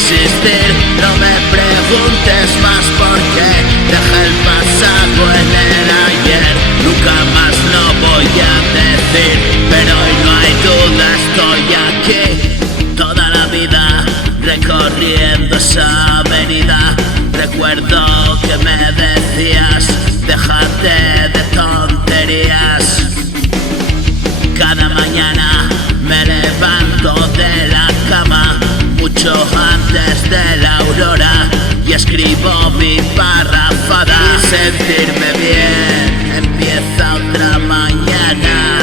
existir. No me preguntes más por qué, deja el pasado en el ayer. Nunca más lo voy a decir, pero hoy no hay duda, estoy aquí. Toda la vida recorriendo esa avenida. Recuerdo que me decías, déjate de tonterías. Cada mañana me levanto de la cama mucho antes de la aurora y escribo mi parrafada. Y sentirme bien, empieza otra mañana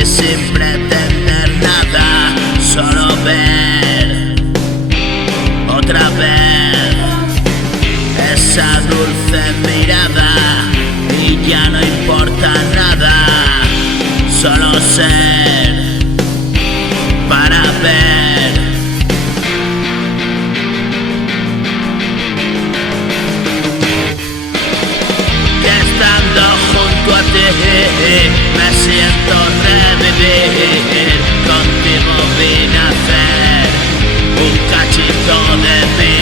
y sin pretender nada, solo ver otra vez esa dulce mirada y ya no importa nada, solo ser para ver. Que estando junto a ti me siento revivir. Contigo vine a hacer un cachito de mí.